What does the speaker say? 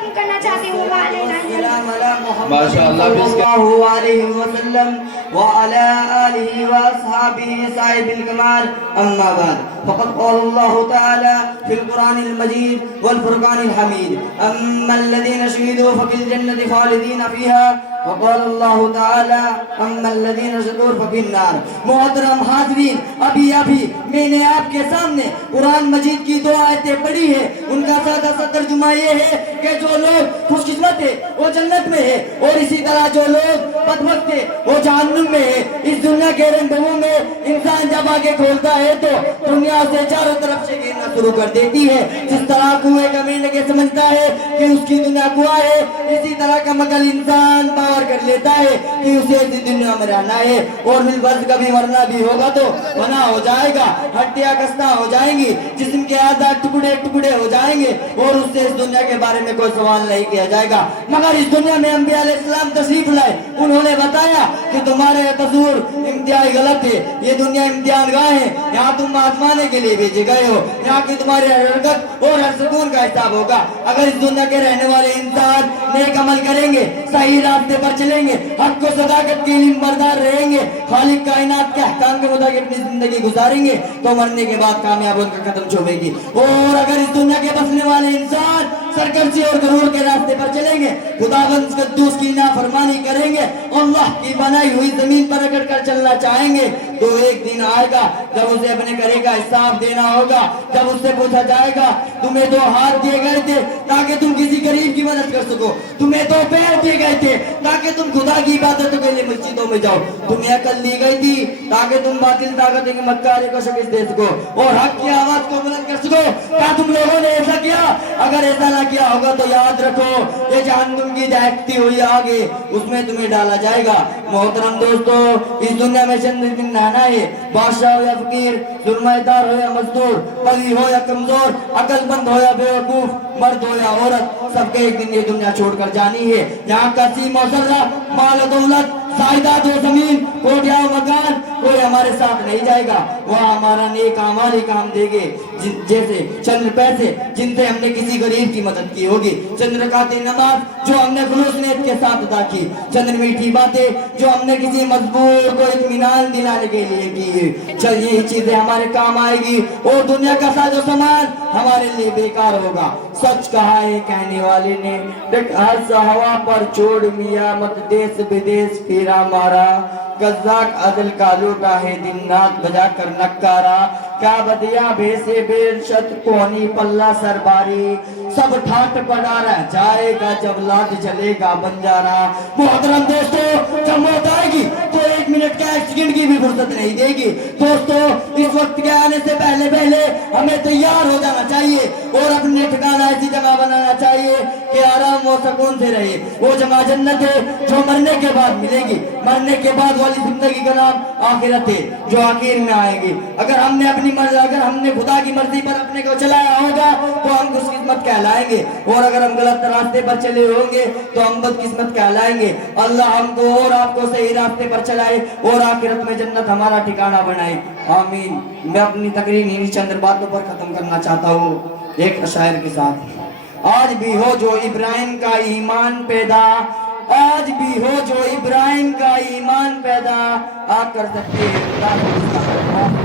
ختم کرنا چاہتی ہوں ماشاء اللہ صلی اللہ علیہ وسلم وعلى آله وأصحابه صاحب الكمال أما بعد فقد قال الله تعالى في القرآن المجيد والفرقان الحميد أما الذين شهدوا ففي الجنة خالدين فيها وقال الله تعالى أما الذين شهدوا ففي النار. محترم حاضرین، ابھی میں نے آپ کے سامنے قرآن مجید کی دو آیتیں پڑھی ہیں. ان کا سادہ سا ترجمہ یہ ہے کہ جو لوگ خوش قسمت ہے وہ جنت میں ہے، اور اسی طرح جو لوگ بدبخت ہے وہ جہنم میں ہے. اس دنیا کے رنگوں میں انسان جب آگے کھولتا ہے تو دنیا سے چاروں طرف سے گرنا شروع کر دیتی ہے. جس طرح کنویں کا مینڈک یہ سمجھتا ہے کہ اس کی دنیا کنواں ہے، اسی طرح کا مغل انسان باور کر لیتا ہے کہ اسے اسی دنیا میں رہنا ہے، اور بالفرض کبھی مرنا بھی ہوگا تو فنا ہو جائے گا، ہڈیاں کستہ ہو جائیں گی، جسم کے اعضاء ٹکڑے ٹکڑے ہو جائیں گے، اور اس سے اس دنیا کے بارے میں کوئی سوال نہیں کیا جائے گا. مگر اس دنیا میں انبیاء علیہ السلام تشریف لائے، انہوں نے بتایا کہ تمہارے تصور انتہائی غلط ہے، یہ دنیا امتحان گاہ ہے، یہاں تم آزمانے کے لیے بھیجے گئے ہو، یہاں کی تمہاری ہر حرکت اور ہر سکون کا حساب ہوگا. اگر اس دنیا کے رہنے والے انسان نیک عمل کریں گے، صحیح راستے پر چلیں گے، حق و صداقت کے علم بردار رہیں گے، خالق کائنات کے احکام کے مطابق اپنی زندگی گزاریں گے، تو مرنے کے بعد کامیاب ان کا قدم چھوڑے گی. اور اگر اس دنیا کے بسنے والے انسان سرکشی اور غرور کے راستے پر چلیں گے، خداوند قدوس کی نافرمانی کریں گے، اللہ کی بنائی ہوئی زمین پر رگڑ کر چلنا چاہیں گے، تو ایک دن آئے گا جب اسے اپنے کرے کا حساب دینا ہوگا. جب اس سے پوچھا جائے گا تمہیں دو ہاتھ دیے گئے تھے تاکہ تم کسی غریب کی مدد کر سکو، تمہیں دو پیر دیے گئے تھے تاکہ تم خدا کی عبادتوں کے لیے مسجدوں میں جاؤ، تمہیں عقل دی گئی تھی تاکہ تم باطل طاقتوں کی مکاری کو شکست دے سکو اور حق کی آواز کو بلند کر سکو. کیا تم لوگوں نے ایسا کیا؟ اگر ایسا نہ کیا ہوگا تو یاد رکھو یہ جہنم کی دہکتی ہوئی آگے، اس میں تمہیں ڈالا جائے گا. محترم دوستو، اس دنیا میں چند دن رہنا ہے. بادشاہ ہو یا فقیر، سرمایہ دار ہو یا مزدور، قوی ہو یا کمزور، عقل مند ہو یا بیوقوف، مرد ہو یا عورت، سب کے ایک دن یہ دنیا چھوڑ کر جانی ہے. یہاں کا سیم و ذرہ، مال و دولت، جائیداد و زمین، کوٹھیاں و مکان، کوئی ہمارے ساتھ نہیں جائے گا. وہ ہمارا نیک اعمال ہی کام دے گے، جیسے چند پیسے جن سے ہم نے کسی غریب کی مدد کی ہوگی، چند رکعت نماز جو ہم نے خلوص نیت کے ساتھ ادا کی، چند میٹھی باتیں جو ہم نے کسی مجبور کو اطمینان دلانے کے لیے کی. یہی چیزیں ہمارے کام آئے گی، اور دنیا کا ساز و سامان ہمارے لیے بیکار ہوگا. سچ کہا ہے کہنے والے نے، ہر سا ہوا پر چھوڑ میاں مت دیس بدیس پھیرا مارا، قزاق عدل کالو کا ہے دن رات بجا کر نکارا، کیا بدیا بے سے بے شت کونی پلہ سرباری، سب ٹھاٹ پڑا رہ جائے گا جب لاد چلے گا بنجارا. محترم دوستو، جب موت آئے گی تو ایک منٹ کا ایک سیکنڈ کی بھی فرصت نہیں دے گی. دوستو، اس وقت کے آنے سے پہلے ہمیں تیار ہو جانا چاہیے اور اپنے ٹھکانہ ایسی جگہ بنانا چاہیے کہ آرام و سکون سے رہے. وہ جگہ جنت ہے جو مرنے کے بعد ملے گی، مرنے کے بعد والی زندگی کا نام آخرت ہے جو آخر میں آئے گی. اگر ہم نے اپنی مرضی، اگر ہم نے خدا کی مرضی پر اپنے کو چلایا ہوگا تو ہم خوش قسمت کہلائیں گے، اور اگر ہم غلط راستے پر چلے ہوں گے تو ہم بد قسمت کہلائیں گے. اللہ ہم کو اور آپ کو صحیح راستے پر چلائے اور آخرت میں جنت ہمارا ٹھکانہ بنائے. آمین. میں اپنی تقریر انہی چند باتوں پر ختم کرنا چاہتا ہوں ایک شاعر کے ساتھ. آج بھی ہو جو ابراہیم کا ایمان پیدا، آج بھی ہو جو ابراہیم کا ایمان پیدا، آ کر سکتے ہیں